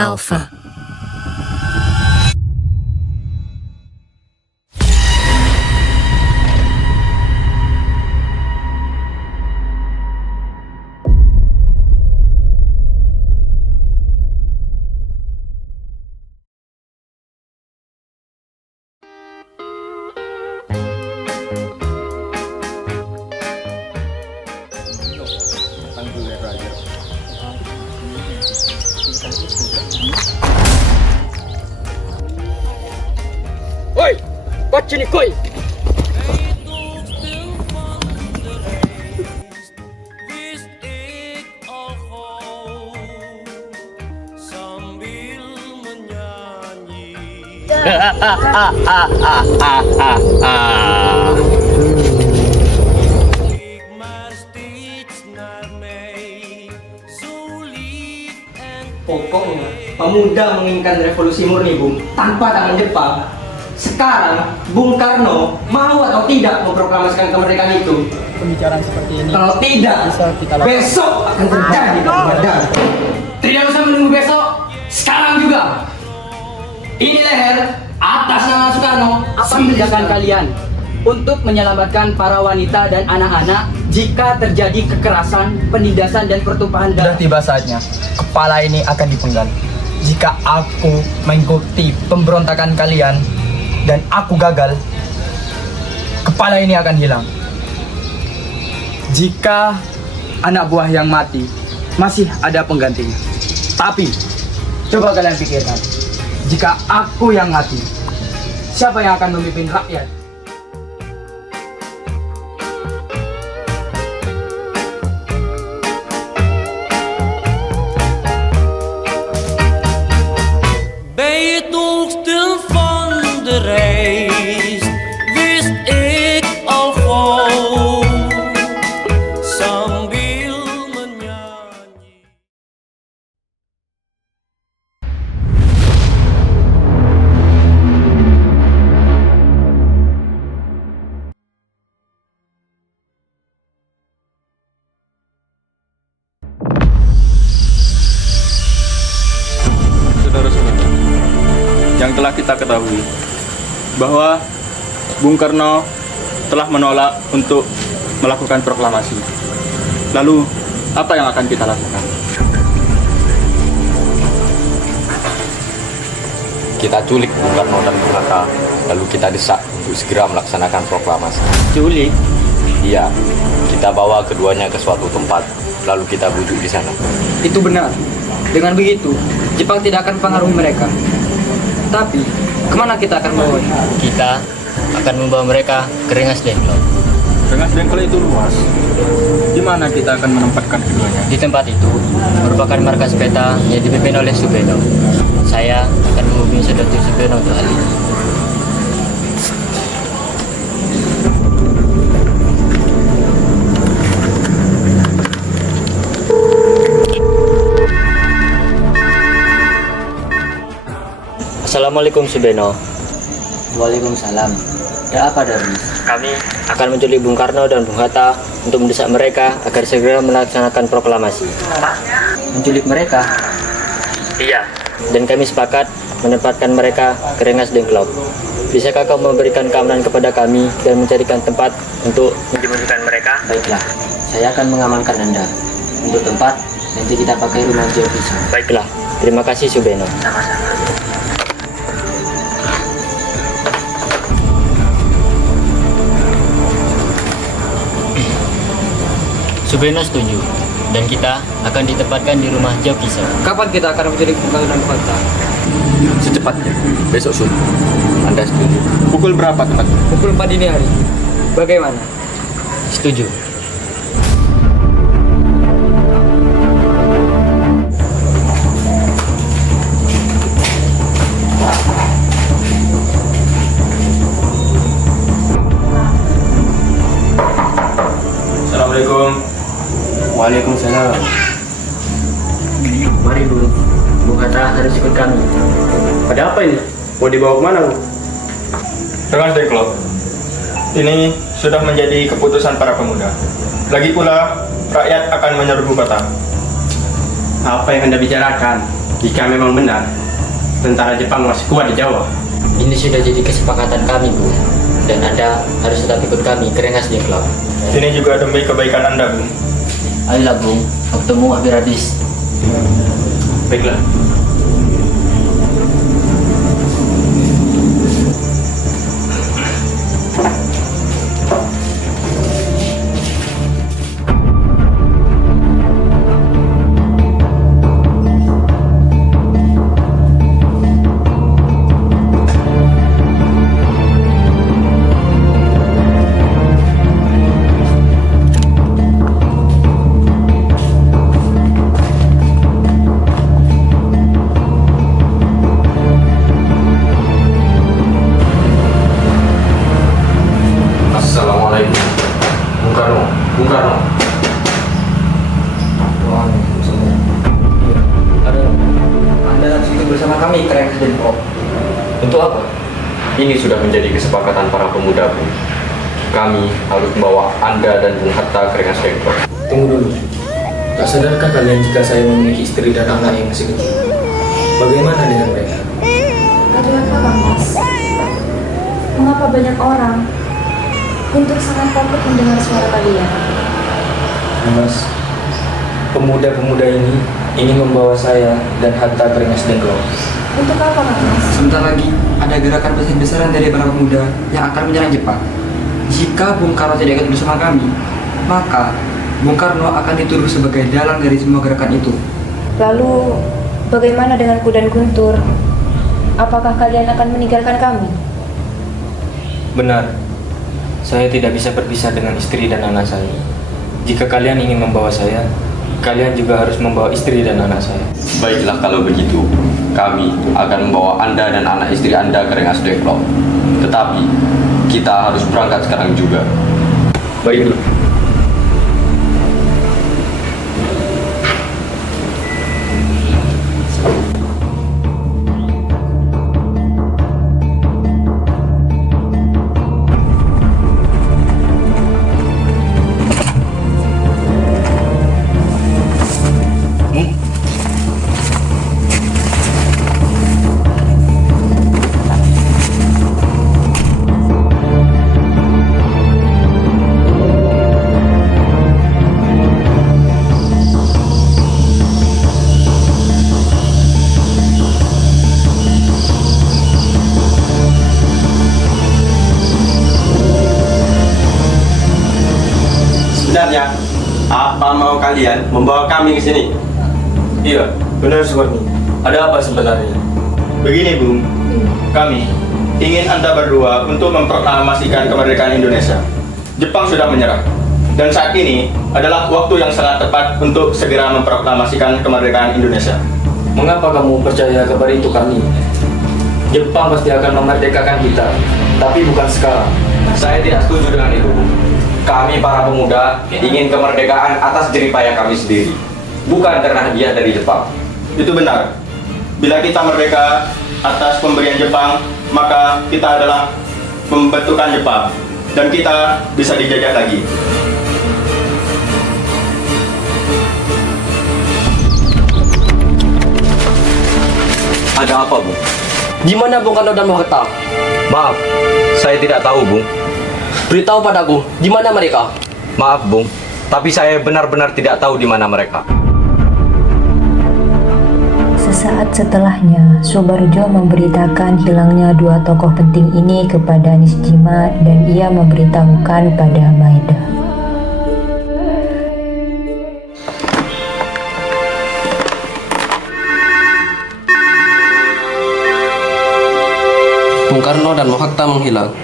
Alpha. Hoi, wat sini koi? Pokoknya pemuda menginginkan revolusi murni, Bung, tanpa tangan Jepang. Sekarang Bung Karno mau atau tidak memproklamasikan kemerdekaan itu? Pembicaraan seperti ini Kalau tidak, bisa kita lakukan. besok akan terjadi kemudahan. Tidak usah menunggu besok, sekarang juga. Ini leher atas nama Soekarno. Apa tindakan kalian untuk menyelamatkan para wanita dan anak-anak jika terjadi kekerasan, penindasan, dan pertumpahan Sudah darah? tiba saatnya, kepala ini akan dipenggal. Jika aku mengikuti pemberontakan kalian dan aku gagal, kepala ini akan hilang. Jika anak buah yang mati, masih ada penggantinya. Tapi, coba kalian pikirkan, jika aku yang mati, siapa yang akan memimpin rakyat? Ben je toch stil van de reis, wist ik al gauw, sambil menyanyi. Saudara-saudara, yang telah kita ketahui bahwa Bung Karno telah menolak untuk melakukan proklamasi. Lalu, apa yang akan kita lakukan? Kita culik Bung Karno dan Bung Hatta, lalu kita desak untuk segera melaksanakan proklamasi. Culik. Iya, kita bawa keduanya ke suatu tempat, lalu kita bujuk di sana. Itu benar. Dengan begitu, Jepang tidak akan mempengaruhi mereka. Tapi, kemana kita akan membawa? Kita akan membawa mereka ke Rengas Dengklok. Rengas Dengklok itu luas. Di mana kita akan menempatkan keduanya? Di tempat itu merupakan markas peta yang dipimpin oleh Subeno. Saya akan menghubungi Saudara Subeno untuk hal ini. Assalamualaikum Subeno. Waalaikumsalam. Ada apa, Darwis? Kami akan menculik Bung Karno dan Bung Hatta untuk mendesak mereka agar segera melaksanakan proklamasi. Menculik mereka? Iya. Dan kami sepakat menempatkan mereka ke Rengas Dengklok. Bisakah kau memberikan keamanan kepada kami dan mencarikan tempat untuk menjemputkan mereka? Baiklah, saya akan mengamankan Anda. Untuk tempat, nanti kita pakai rumah jauh pisau. Baiklah, terima kasih Subeno. Subeno setuju, dan kita akan ditempatkan di rumah Jauh Pisau. Kapan kita akan menculik Bung Karno dan Bung Hatta? Secepatnya, besok subuh. Anda setuju? Pukul berapa tepat? Pukul 4 dini hari. Bagaimana? Setuju. Assalamualaikum. Waalaikumsalam. Mari Bu, Bung Hatta harus ikut kami. Ada apa ini? Mau dibawa kemana, Bu? Rengas Dengklok. Ini sudah menjadi keputusan para pemuda. Lagi pula, rakyat akan menyerbu kota. Apa yang Anda bicarakan? Jika memang benar, tentara Jepang masih kuat di Jawa. Ini sudah jadi kesepakatan kami, Bu. Dan Anda harus tetap ikut kami ke Rengas Dengklok. Ini juga demi kebaikan Anda, Bung. Ayolah, Bung. Waktumu hampir habis. Baiklah. Assalamualaikum. Bung Karno. Bung Karno. Anda harus ikut bersama kami ke Rengas Dengklok. Untuk apa? Ini sudah menjadi kesepakatan para pemuda, Bung. Kami harus membawa Anda dan Bung Hatta ke Rengas Dengklok. Tunggu dulu. Tak sadarkah kalian jika saya memiliki istri dan anak yang masih kecil? Bagaimana dengan mereka? Ada apa, Bang Mas? Mengapa banyak orang untuk sangat takut mendengar suara kalian? Mas, pemuda-pemuda ini ingin membawa saya dan Hatta ke Rengas Dengklok. Untuk apa, Bang Mas? Sebentar lagi ada gerakan besar-besaran dari para pemuda yang akan menyerang Jepang. Jika Bung Karno tidak ikut bersama kami, maka Bung Karno akan dituduh sebagai dalang dari semua gerakan itu. Lalu, bagaimana denganku dan Guntur? Apakah kalian akan meninggalkan kami? Benar, saya tidak bisa berpisah dengan istri dan anak saya. Jika kalian ingin membawa saya, kalian juga harus membawa istri dan anak saya. Baiklah kalau begitu, kami akan membawa Anda dan anak istri Anda ke Rengas Dengklok. Tetapi, kita harus berangkat sekarang juga. Baiklah. Sebenarnya, apa mau kalian membawa kami ke sini? Iya, Benar, Suwarni. ada apa sebenarnya? Begini, Bung. Kami ingin Anda berdua untuk memproklamasikan kemerdekaan Indonesia. Jepang sudah menyerah. Dan saat ini adalah waktu yang sangat tepat untuk segera memproklamasikan kemerdekaan Indonesia. Mengapa kamu percaya kabar itu kami? Jepang pasti akan memerdekakan kita, tapi bukan sekarang. Saya tidak setuju dengan itu, Bung. Kami para pemuda ingin kemerdekaan atas jeripaya kami sendiri, bukan karena hadiah dari Jepang. Itu benar. Bila kita merdeka atas pemberian Jepang, maka kita adalah pembentukan Jepang. Dan kita bisa dijajah lagi. Ada apa, Bung? Di mana Bung Karno dan Bung Hatta? Maaf, saya tidak tahu, Bung. Beritahu padaku, di mana mereka? Maaf, Bung. Tapi saya benar-benar tidak tahu di mana mereka. Sesaat setelahnya, Soebarjo memberitakan hilangnya dua tokoh penting ini kepada Nishijima dan ia memberitahukan pada Maeda. Bung Karno dan Bung Hatta menghilang,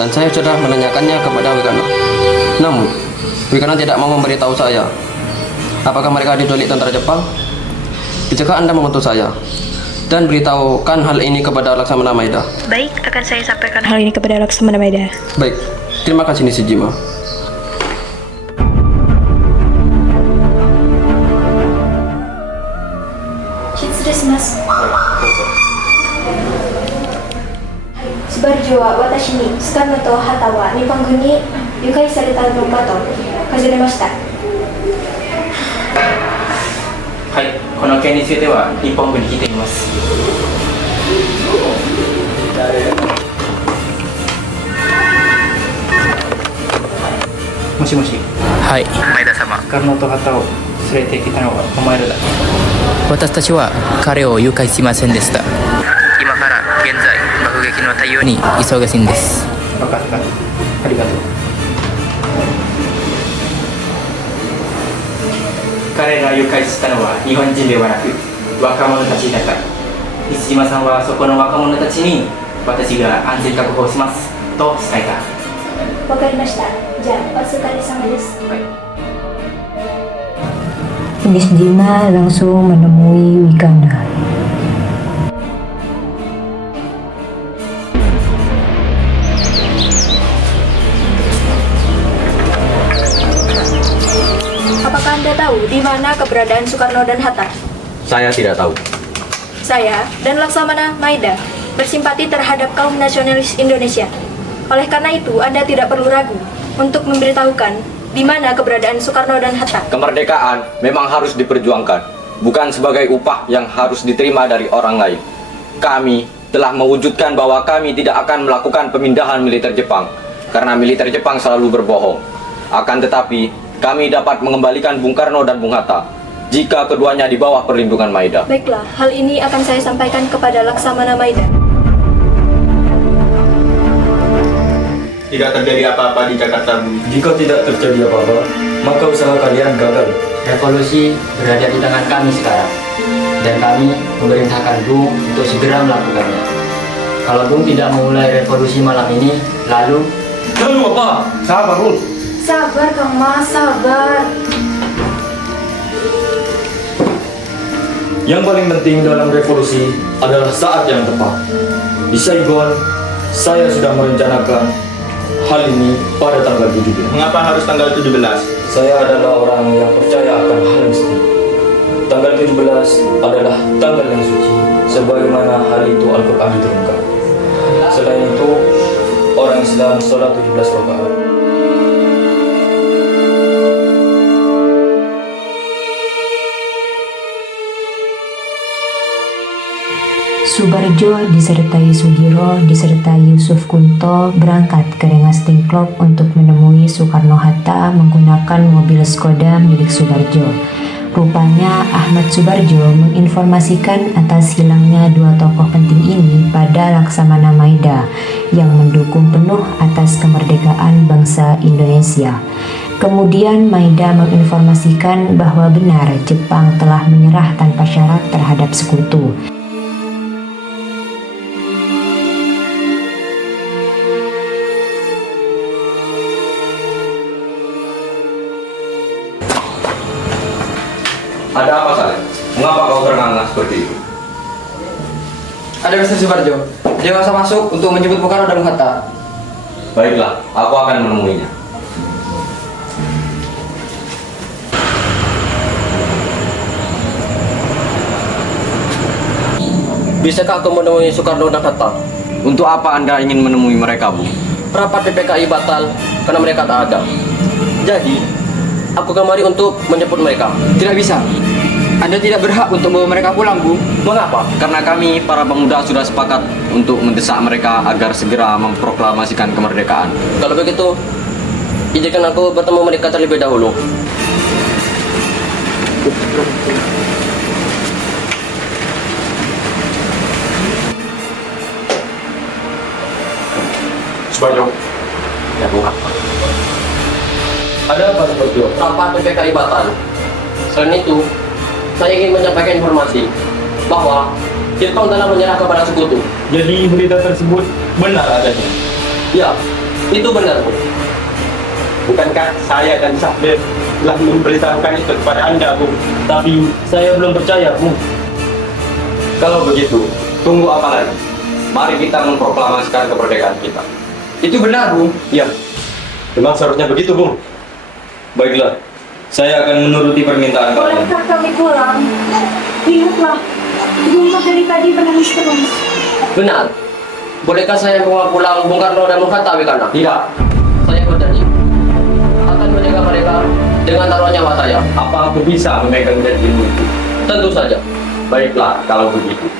dan saya sudah menanyakannya kepada Wikana. Namun, Wikana tidak mau memberitahu saya. Apakah mereka diculik tentara Jepang? Bisakah Anda membantu saya dan beritahukan hal ini kepada Laksamana Maeda? Baik, akan saya sampaikan hal ini kepada Laksamana Maeda. Baik, terima kasih Nishijima. Soebarjo wa watashi ni Tsukano to Hata wa Nippon gun ni yukai sareta no ka to kazuremashita. はい、この件については日本軍に聞いています。もしもし。はい。前田様。カルノと旗を連れてきたのはお前らだ。私たちは彼を誘拐しませんでした。今から現在爆撃の対応に忙しいんです。分かった。ありがとう。彼らを誘拐したのは日本人ではなく若者たちだから。西島さんはそこの若者たちに私が安全確保しますと伝えた。わかりました。じゃあお疲れ様です。Nisjima langsung menemui Wikana. Apakah Anda tahu di mana keberadaan Soekarno dan Hatta? Saya tidak tahu. Saya dan Laksamana Maida bersimpati terhadap kaum nasionalis Indonesia. Oleh karena itu, Anda tidak perlu ragu untuk memberitahukan di mana keberadaan Soekarno dan Hatta. Kemerdekaan memang harus diperjuangkan, bukan sebagai upah yang harus diterima dari orang lain. Kami telah mewujudkan bahwa kami tidak akan melakukan pemindahan militer Jepang, karena militer Jepang selalu berbohong. Akan tetapi, kami dapat mengembalikan Bung Karno dan Bung Hatta, jika keduanya di bawah perlindungan Maida. Baiklah, hal ini akan saya sampaikan kepada Laksamana Maida. Tidak terjadi apa-apa di Jakarta, Bu. Jika tidak terjadi apa-apa, maka usaha kalian gagal. Revolusi berada di tangan kami sekarang, dan kami memerintahkan Bung untuk segera melakukannya. Kalau Bung tidak memulai revolusi malam ini, lalu... Lalu apa? Sabar, Bung. Sabar, Kang Mas, sabar. Yang paling penting dalam revolusi adalah saat yang tepat. Di Saigon, saya sudah merencanakan hal ini pada tanggal 17. Mengapa harus tanggal 17? Saya adalah orang yang percaya akan hal mistik. Tanggal 17 adalah tanggal yang suci, sebagaimana hal itu Al-Quran diturunkan. Selain itu, orang Islam sholat 17 rakaat. Subarjo disertai Sugiro disertai Yusuf Kunto berangkat ke Rengas Dengklok untuk menemui Soekarno-Hatta menggunakan mobil Skoda milik Subarjo. Rupanya Ahmad Subarjo menginformasikan atas hilangnya dua tokoh penting ini pada Laksamana Maida yang mendukung penuh atas kemerdekaan bangsa Indonesia. Kemudian Maida menginformasikan bahwa benar Jepang telah menyerah tanpa syarat terhadap sekutu. Ada apa, Saleh? Mengapa kau terengah-engah seperti itu? Ada Mr. Subarjo. Dia masa masuk untuk menjemput Bung Karno dan Bung Hatta. Baiklah, aku akan menemuinya. Bisakah aku menemui Soekarno dan Hatta? Untuk apa Anda ingin menemui mereka, Bu? Rapat PPKI batal karena mereka tak ada. Jadi, aku kemari untuk menjemput mereka. Tidak bisa. Anda tidak berhak untuk membawa mereka pulang, Bu. Mengapa? Karena kami, para pemuda, sudah sepakat untuk mendesak mereka agar segera memproklamasikan kemerdekaan. Kalau begitu, izinkan aku bertemu mereka terlebih dahulu. Subarjo. Ya, Bu. Ada apa Subarjo? Rapat PPKI batal. Selain itu, saya ingin menyampaikan informasi bahwa Jepang telah menyerah kepada sekutu. Jadi berita tersebut benar adanya? Ya, itu benar, Bu. Bukankah saya dan Sahdin telah memberitahukan itu kepada Anda, Bu? Tapi saya belum percaya, Bu. Kalau begitu, tunggu apa lagi? Mari kita memproklamasikan kemerdekaan kita. Itu benar, Bung. Ya, memang seharusnya begitu, Bung. Baiklah, saya akan menuruti permintaan kalian. Bolehkah kami pulang? Lihatlah, Bung dari tadi menangis terus. Benar. Bolehkah saya bawa pulang Bung Karno dan Bung Hatta, Wikana? Tidak. Saya berjanji akan menjaga mereka dengan taruhan nyawa saya. Apa aku bisa memegang janjimu itu? Tentu saja. Baiklah kalau begitu.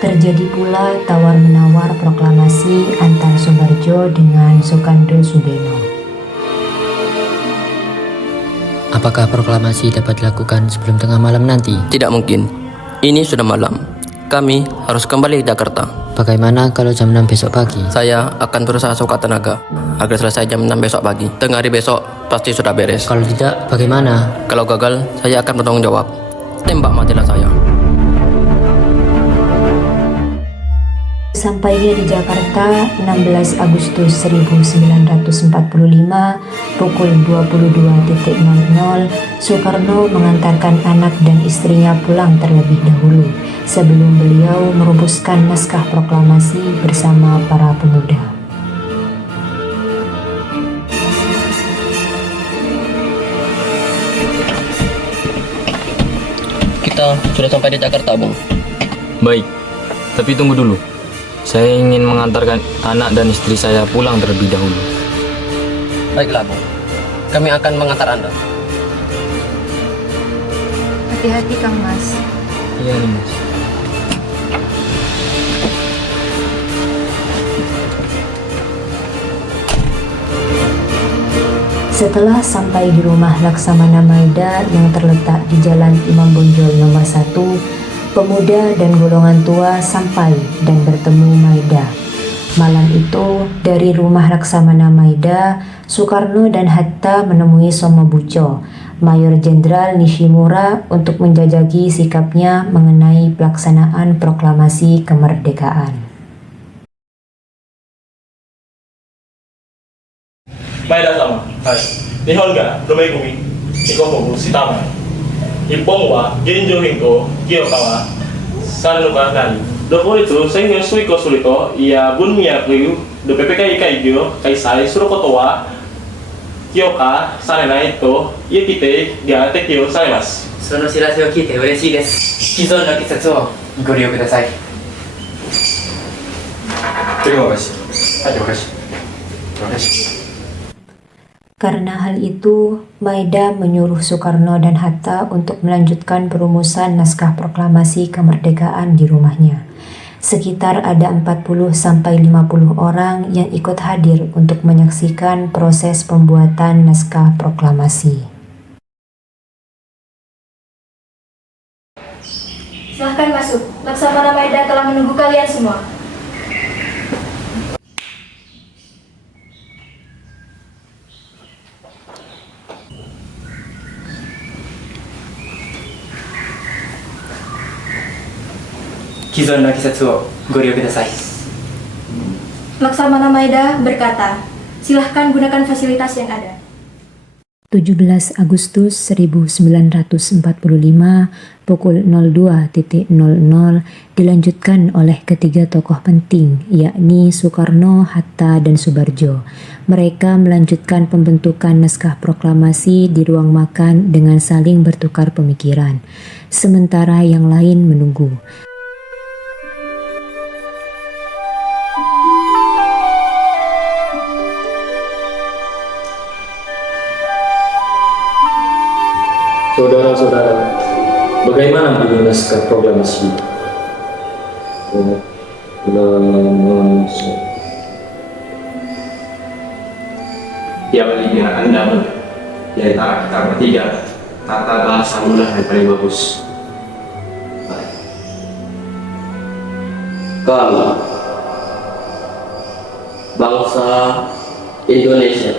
Terjadi pula tawar-menawar proklamasi antar Subarjo dengan Sukando Subeno. Apakah proklamasi dapat dilakukan sebelum tengah malam nanti? Tidak mungkin. Ini sudah malam. Kami harus kembali ke Jakarta. Bagaimana kalau jam 6 besok pagi? Saya akan berusaha sekuat tenaga agar selesai jam 6 besok pagi. Tengah hari besok pasti sudah beres. Kalau tidak, bagaimana? Kalau gagal, saya akan bertanggung jawab. Tembak matilah saya. Sampainya di Jakarta 16 Agustus 1945 pukul 22.00, Soekarno mengantarkan anak dan istrinya pulang terlebih dahulu sebelum beliau merumuskan naskah proklamasi bersama para pemuda. Kita sudah sampai di Jakarta, Bung. Baik, tapi tunggu dulu. Saya ingin mengantarkan anak dan istri saya pulang terlebih dahulu. Baiklah, Bung. Kami akan mengantar Anda. Hati-hati Kang Mas. Iya nih Mas. Setelah sampai di rumah Laksamana Maida yang terletak di Jalan Imam Bonjol nomor 1, pemuda dan golongan tua sampai dan bertemu Maida. Malam itu, dari rumah Laksamana Maida, Soekarno dan Hatta menemui Somobucho, Mayor Jenderal Nishimura, untuk menjajaki sikapnya mengenai pelaksanaan proklamasi kemerdekaan. Maeda sama. Hai. Nihon ga domegumi. Ikomobu sitama. Nippon wa genjo hinko kyoka wa saru no ka nani. Doko itu sengen suiko surito iya bunmyaku do PPKI kaigyo kaisai suru koto wa kyoka sarenai to iekite ga tekyo saremasu. その知らせを聞いて嬉しいです。既存の季節をご利用ください。 Terima kasih. Terima kasih. Terima kasih. Karena hal itu, Maida menyuruh Soekarno dan Hatta untuk melanjutkan perumusan naskah proklamasi kemerdekaan di rumahnya. Sekitar ada 40-50 orang yang ikut hadir untuk menyaksikan proses pembuatan naskah proklamasi. Silahkan masuk. Laksamana Maida telah menunggu kalian semua. Laksamana Maida berkata, silahkan gunakan fasilitas yang ada. 17 Agustus 1945 pukul 02.00 dilanjutkan oleh ketiga tokoh penting, yakni Soekarno, Hatta, dan Soebardjo. Mereka melanjutkan pembentukan naskah proklamasi di ruang makan dengan saling bertukar pemikiran, sementara yang lain menunggu. Saudara-saudara, bagaimana bunyi naskah proklamasi? Yang dengan Anda di antara kita bertiga, tata bahasa mudah yang paling bagus. Kami, bangsa Indonesia,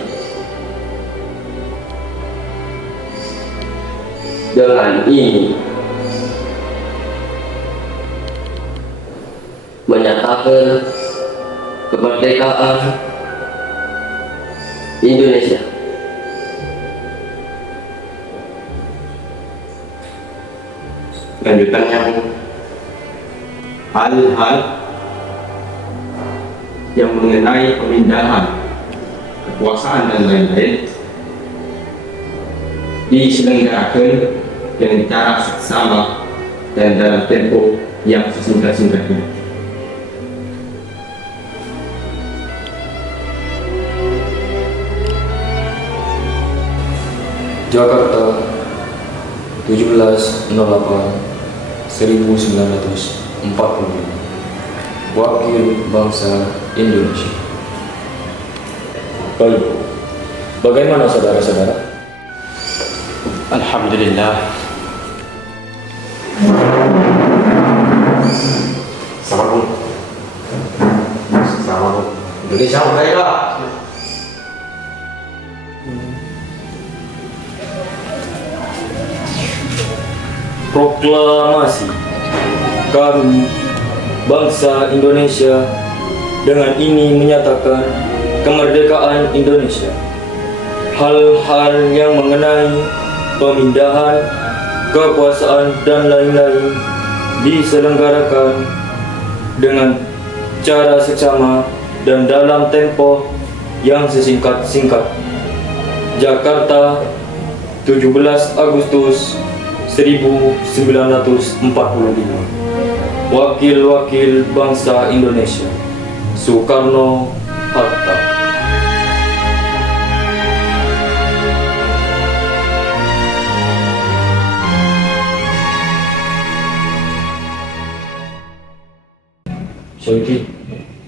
dengan ini menyatakan kemerdekaan Indonesia. Lanjutannya, hal-hal yang mengenai pemindahan kekuasaan dan lain-lain diselenggarakan dengan cara seksama dan dalam tempo yang sesingkat-singkatnya. Jakarta, 17/08/1945, Wakil Bangsa Indonesia. Baik, bagaimana saudara-saudara? Alhamdulillah. Assalamualaikum. Indonesia merdeka. Proklamasi. Kami, bangsa Indonesia, dengan ini menyatakan kemerdekaan Indonesia. Hal-hal yang mengenai pemindahan, kekuasaan, dan lain-lain diselenggarakan dengan cara seksama dan dalam tempo yang sesingkat-singkat. Jakarta, 17 Agustus 1945. Wakil-wakil bangsa Indonesia, Soekarno-Hatta. Syekh,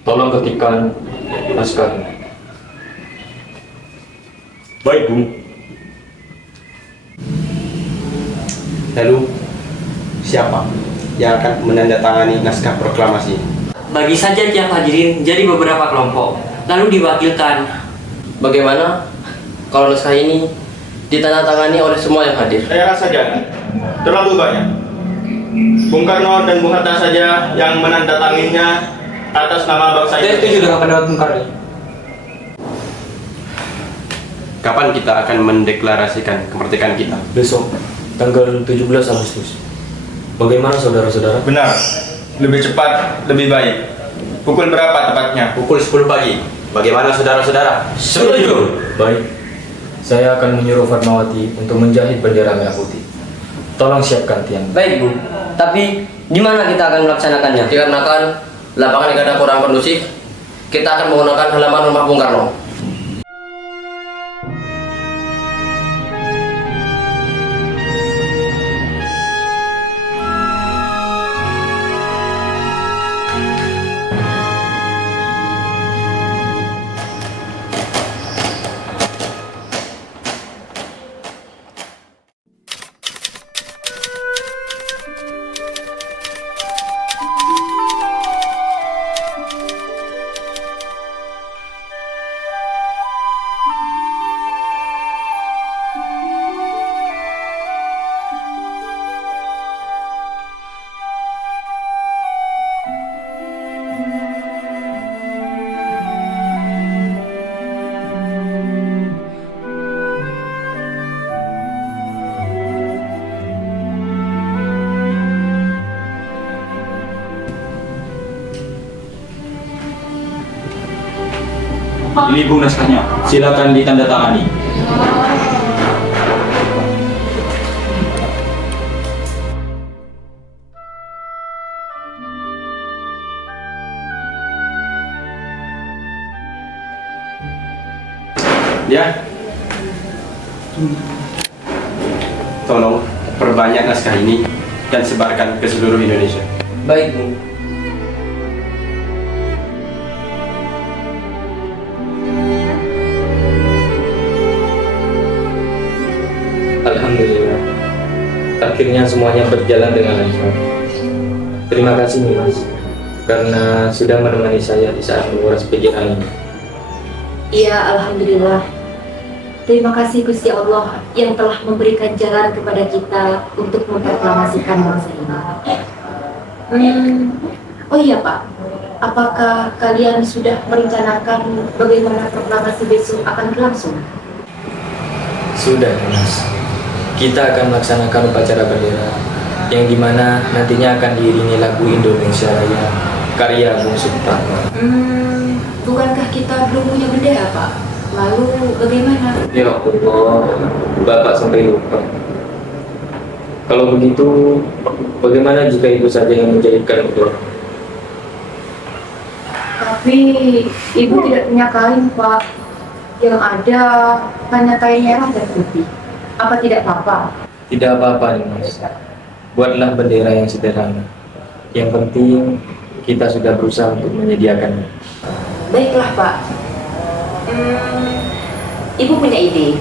tolong ketikkan naskahnya. Baik, Bung. Lalu, siapa yang akan menandatangani naskah proklamasi? Bagi saja tiap hadirin jadi beberapa kelompok, lalu diwakilkan. Bagaimana kalau naskah ini ditandatangani oleh semua yang hadir? Saya rasa jangan. Terlalu banyak. Bung Karno dan Bung Hatta saja yang menandatanganinya atas nama bangsa Saya setuju dengan pendapat Bung Karno. Kapan kita akan mendeklarasikan kemerdekaan kita? Besok, tanggal 17 Agustus. Bagaimana saudara-saudara? Benar. Lebih cepat, lebih baik. Pukul berapa tepatnya? Pukul 10 pagi. Bagaimana saudara-saudara? Setuju. Baik. Saya akan menyuruh Fatmawati untuk menjahit bendera merah putih. Tolong siapkan tiang. Baik, Bu. Tapi di mana kita akan melaksanakannya? Dikarenakan lapangan yang ada kurang kondusif, kita akan menggunakan halaman rumah Bung Karno. Ini Bung naskahnya. Silakan ditandatangani. Ya. Tolong perbanyak naskah ini dan sebarkan ke seluruh Indonesia. Baik, Bu. Alhamdulillah. Akhirnya semuanya berjalan dengan lancar. Terima kasih Nimas, karena sudah menemani saya di saat menguras pikiran ini. Iya, Alhamdulillah. Terima kasih Gusti Allah yang telah memberikan jalan kepada kita untuk memproklamasikan bangsa ini. Oh iya Pak, apakah kalian sudah merencanakan bagaimana proklamasi besok akan berlangsung? Sudah Nimas. Kita akan melaksanakan upacara bendera yang dimana nantinya akan diiringi lagu Indonesia Raya karya Bung Supratman. Bukankah kita belum punya bendera Pak? Lalu bagaimana? Ya Allah, Bapak sampai lupa. Kalau begitu, bagaimana jika Ibu saja yang menjahitkan bendera? Tapi Ibu tidak punya kain Pak. Yang ada hanya kain merah dan putih. Apa tidak apa-apa? Tidak apa-apa, Mas. Buatlah bendera yang sederhana. Yang penting kita sudah berusaha untuk menyediakannya. Baiklah, Pak. Ibu punya ide.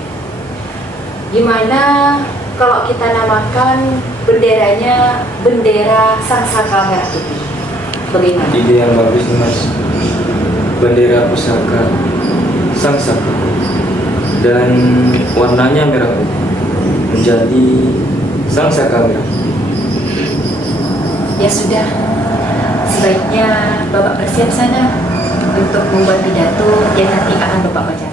Gimana kalau kita namakan benderanya bendera Sangsaka Merah Putih? Bagaimana? Ide yang bagus nih, Mas. Bendera pusaka Sangsaka dan warnanya merah putih menjadi Sangsaka Merah Putih. Ya sudah, sebaiknya Bapak bersiap sana untuk membuat pidato yang nanti akan Bapak bacakan.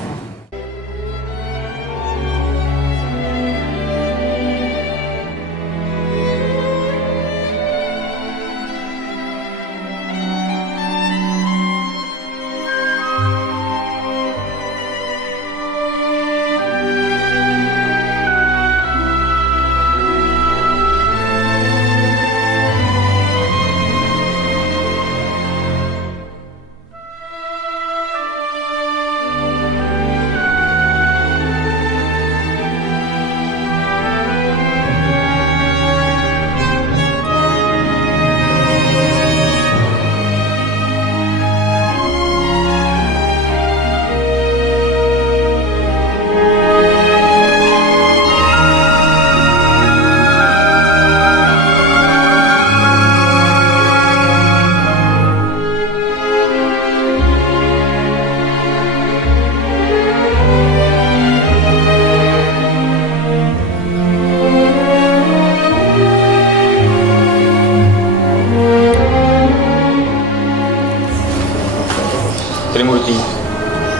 Trimurti,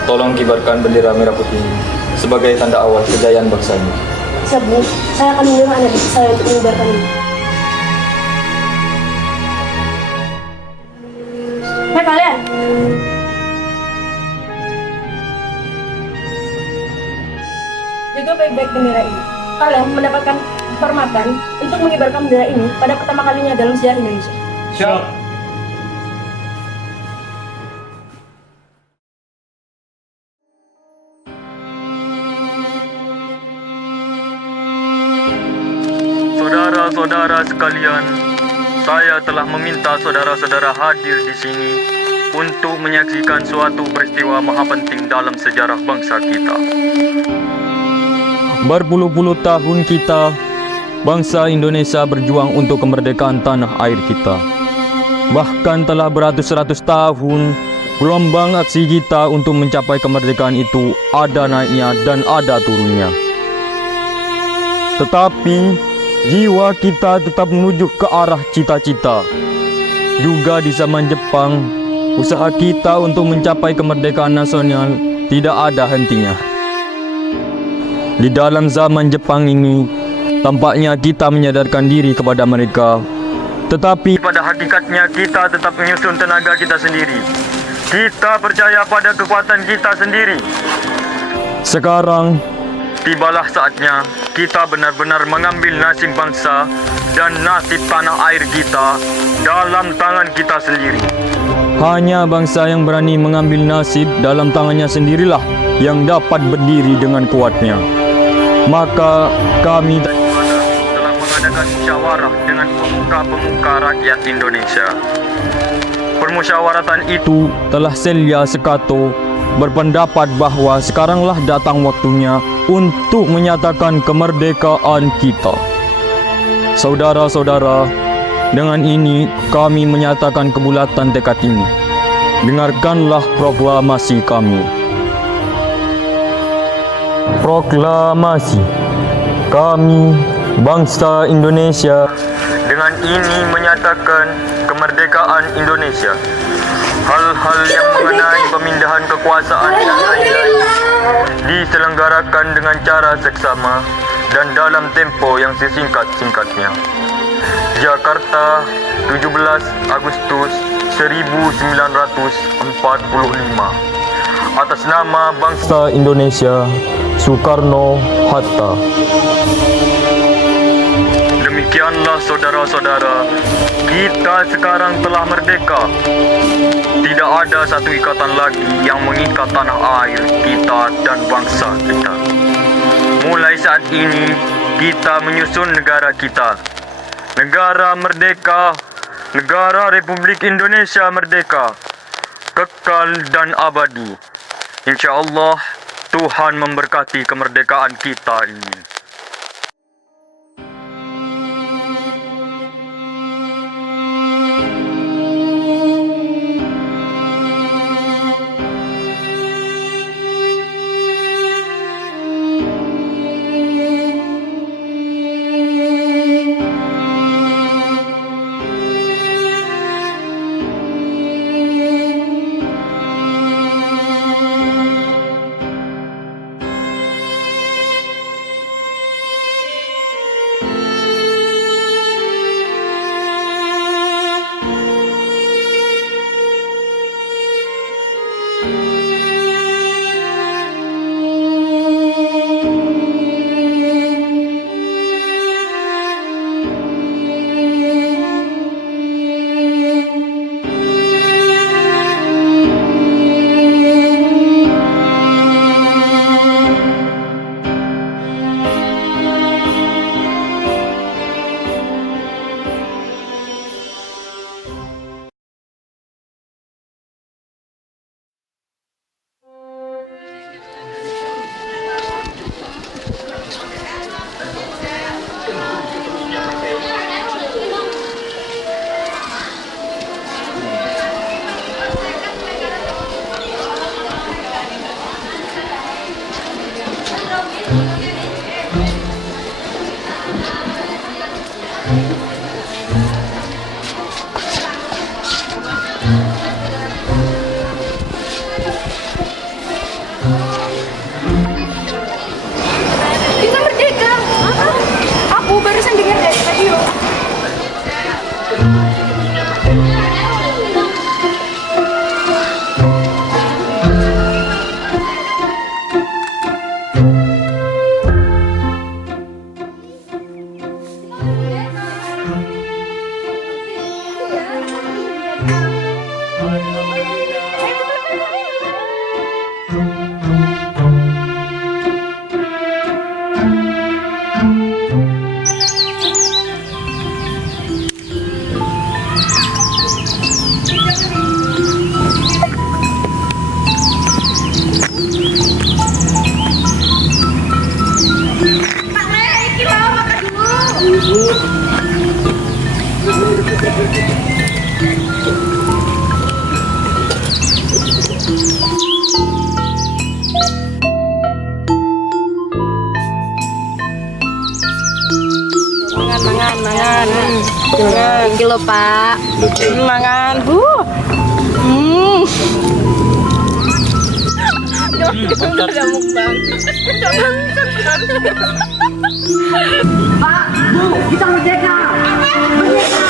tolong kibarkan bendera merah putih ini sebagai tanda awal kejayaan bangsa ini. Siap, Bu. Saya akan menyuruh anak saya untuk mengibarkan ini. Hei kalian! Jaga baik-baik bendera ini. Kalian mendapatkan kehormatan untuk mengibarkan bendera ini pada pertama kalinya dalam sejarah Indonesia. Siap. Saudara-saudara sekalian, saya telah meminta saudara-saudara hadir di sini untuk menyaksikan suatu peristiwa maha penting dalam sejarah bangsa kita. Berpuluh-puluh tahun kita, bangsa Indonesia berjuang untuk kemerdekaan tanah air kita. Bahkan telah beratus-ratus tahun, gelombang aksi kita untuk mencapai kemerdekaan itu ada naiknya dan ada turunnya. Tetapi jiwa kita tetap menuju ke arah cita-cita. Juga di zaman Jepang, usaha kita untuk mencapai kemerdekaan nasional tidak ada hentinya. Di dalam zaman Jepang ini, tampaknya kita menyadarkan diri kepada mereka. Tetapi pada hakikatnya kita tetap menyusun tenaga kita sendiri. Kita percaya pada kekuatan kita sendiri. Sekarang tibalah saatnya kita benar-benar mengambil nasib bangsa dan nasib tanah air kita dalam tangan kita sendiri. Hanya bangsa yang berani mengambil nasib dalam tangannya sendirilah yang dapat berdiri dengan kuatnya. Maka kami telah mengadakan musyawarah dengan pemuka-pemuka rakyat Indonesia. Permusyawaratan itu telah Celia Sekato berpendapat bahwa sekaranglah datang waktunya untuk menyatakan kemerdekaan kita. Saudara-saudara, dengan ini kami menyatakan kebulatan tekad ini. Dengarkanlah proklamasi kami. Proklamasi kami, bangsa Indonesia, dengan ini menyatakan kemerdekaan Indonesia. Hal-hal yang mengenai pemindahan kekuasaan dan lain-lain diselenggarakan dengan cara seksama dan dalam tempo yang sesingkat-singkatnya. Jakarta, 17 Agustus 1945. Atas nama bangsa Indonesia, Soekarno-Hatta. Demikianlah saudara-saudara, kita sekarang telah merdeka. Tidak ada satu ikatan lagi yang mengikat tanah air kita dan bangsa kita. Mulai saat ini, kita menyusun negara kita. Negara merdeka, negara Republik Indonesia merdeka, kekal dan abadi. Insya Allah Tuhan memberkati kemerdekaan kita ini. Kita merdeka. Aku barusan dengar dari radio. Mangan. Kilo, Pak. Mangan, Bu. Udah mukbang. Pak, Bu, kita merdeka. Merdeka.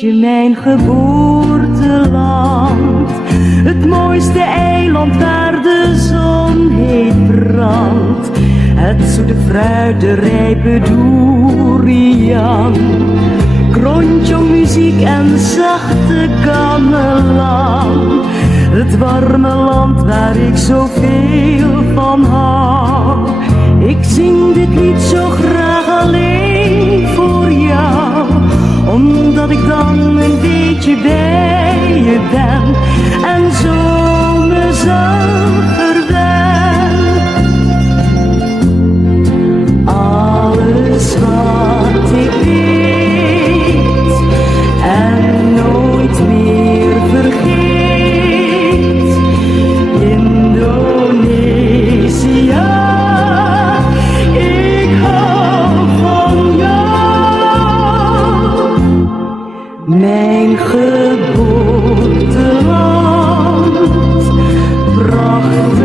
Indonesië, mijn geboorteland. Het mooiste eiland waar de zon heet brandt. Het zoete fruit, de rijpe durian. Krontjong muziek en zachte gamelan. Het warme land waar ik zoveel van hou. Ik zing dit lied zo graag alleen voor jou, omdat ik dan een beetje bij je ben en zo mezelf verwen. Alles wat ik weet en nooit meer vergeet. Indonesië, ik hou van jou. Mijn geboorteland, prachtig.